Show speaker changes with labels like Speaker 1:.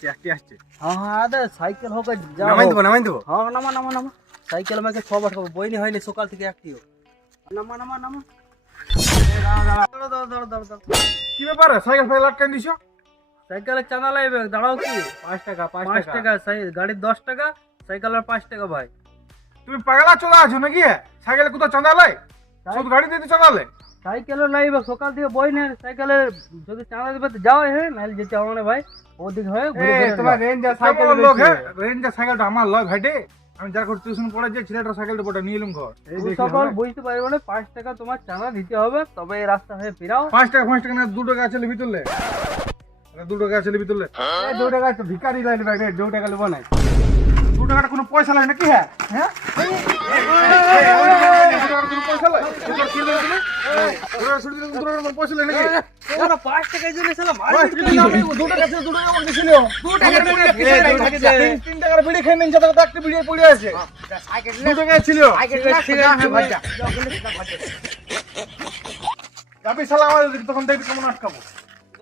Speaker 1: আসছে একটি আসছে।
Speaker 2: হ্যাঁ হ্যাঁ আদে সাইকেল হোক যা
Speaker 1: নামাই। দেবো নামাই দেবো?
Speaker 2: হ্যাঁ নামা নামা নামা। সাইকেল আমাকে খবর খবর বইনি হয়নি সকাল থেকে একটিও নামা নামা নামা।
Speaker 1: কি ব্যাপারে? সাইকেল ফাইকেল আটকান দিছো?
Speaker 2: সাইকেলের চাঁদা লাগবে দাঁড়াও কি?
Speaker 1: পাঁচ টাকা পাঁচ টাকা।
Speaker 2: গাড়ির দশ টাকা সাইকেলের পাঁচ টাকা ভাই।
Speaker 1: তুমি পাগলা চলে আছো নাকি? সাইকেলে কোথাও চাঁদা লাই শুধু গাড়ি দিতে চাঁদা লাই
Speaker 2: সাইকেলের লাগবে সকাল থেকে বই নেই সাইকেলের যদি চাঁদা দেবে যাও হ্যাঁ নাহলে যেতে হবে না ভাই। ওদিক হয়ে ঘুরে ঘুরে
Speaker 1: তোমার রেঞ্জার সাইকেল লোক হ্যাঁ রেঞ্জার সাইকেলটা আমার লয় ভাইটে। আমি যার করে টিউশন পড়ে যে ছেলেটার সাইকেলটা পড়ে নিয়ে এলাম ঘর।
Speaker 2: সকল বুঝতে পারবে না পাঁচ টাকা তোমার চাঁদা দিতে হবে তবে এই রাস্তা হয়ে ফিরাও।
Speaker 1: পাঁচ টাকা পাঁচ টাকা না দু টাকা আছে লিবি তুললে দু টাকা আছে লিবি তুললে দু টাকা তো ভিকারি লাইলে ভাই রে দু টাকা লিব না দু টাকাটা কোনো পয়সা লাগে নাকি হ্যাঁ? হ্যাঁ? তখন দেখবি কেমন আটকাবো?